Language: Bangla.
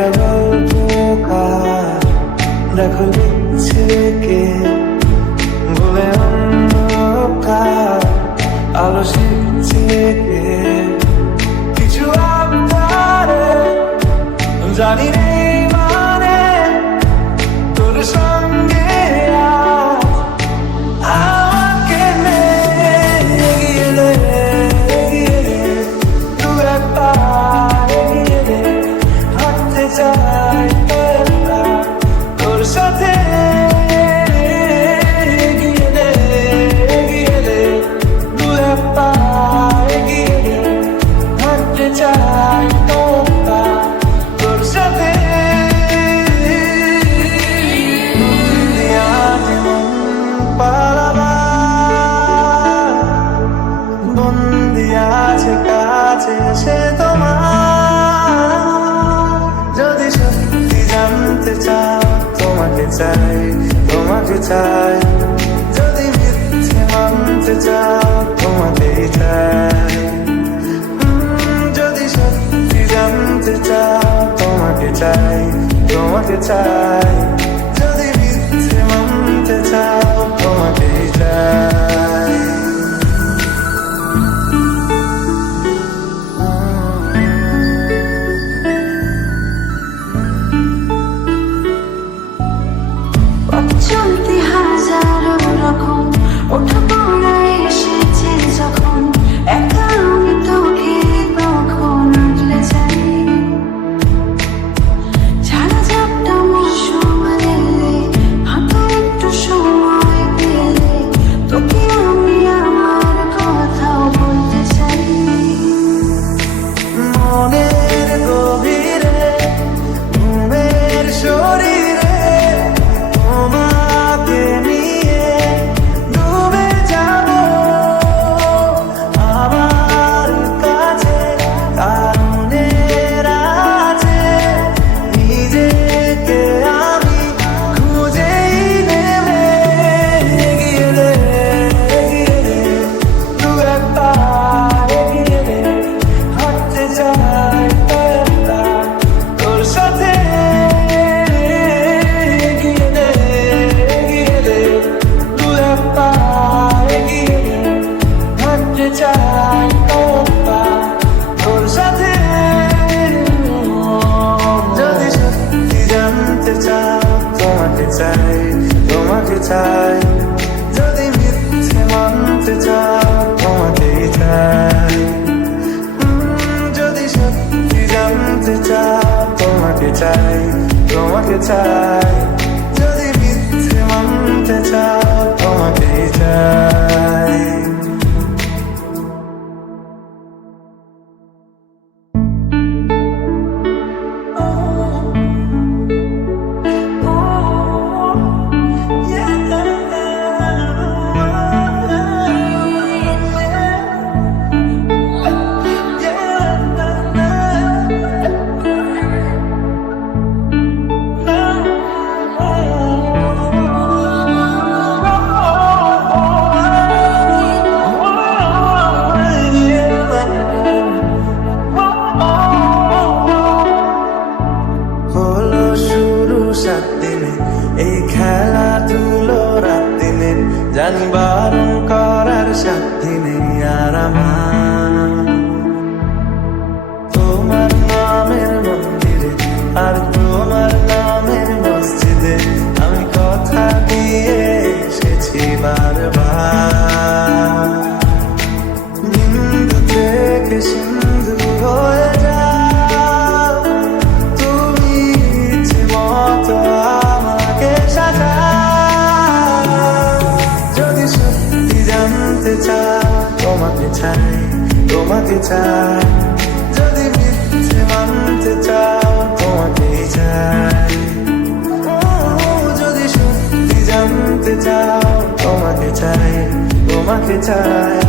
এটা গল্পকার, দেখো লিখছে কে, বলে অন্ধকার আলো শিখছে কে, কিছু আবদারে জানি নেই মানে তোর সঙ্গে আমাকে এগিয়ে দে, এগিয়ে দে, দু একবার এগিয়ে দে, হাঁটতে চাই তোর সাথে, এগিয়ে দে, এগিয়ে দে, দু একবার এগিয়ে দে, হাঁটতে চাই তোর সাথে। বন্দি আছে কাছে সে তোমার, যদি সত্যি জানতে চাও তোমাকে চাই, তোমাকে চাই, যদি মিথ্যে মানতে চাও তোমাকেই চাই, যদি সত্যি জানতে চাও তোমাকে চাই, তোমাকে চাই, যদি মিথ্যে মানতে চাও তোমাকেই চাই। চলতে হাজারো রকম ওঠা পড়া এসেছে যখন, একা আমি তোকে তখন আগলে যাই, ছাড়া ঝাপটা মৌসুম এলে হাতে একটু সময় পেলে তোকে আমি আমার কথাও বলতে চাই। মনের গভীরে ঘুমের শরীরে তোমাকে নিয়ে ডুবে যাব আমার কাছে, কারণের আছে নিজেকে আমি খুঁজেই নেবে, এগিয়ে দে, এগিয়ে দে, দু একবার এগিয়ে দে, হাঁটতে চাই তোর সাথে, এগিয়ে দে, এগিয়ে দে, দু একবার এগিয়ে দে, হাঁটতে চাই তোর সাথে, যদি সত্যি জানতে চাও তোমাকে চাই, তোমাকে চাই, যদি মিথ্যে মানতে চাও তোমাকেই চাই, যদি সত্যি জানতে চাও তোমাকে চাই, তোমাকে চাই, যদি মিথ্যে মানতে চাও তোমাকেই চাই। হলো শুরু 7 দিনে এই খেলাধুলো রাত দিনে, জানি বারণ করার সাথী নেই আর আমার, তোমার নামের মন্দিরে আর তোমার নামের মসজিদে আমি কথা দিয়ে এসেছি বারবার, বিন্দু থেকে সিন্ধু হয়ে যাও তুমি, ইচ্ছে মতো আমাকে সাজাও, যদি সত্যি জানতে চাও তোমাকে চাই, তোমাকে চাই, যদি মিথ্যে মানতে চাও তোমাকেই চাই, যদি সত্যি জানতে চাও তোমাকে চাই, তোমাকে চাই,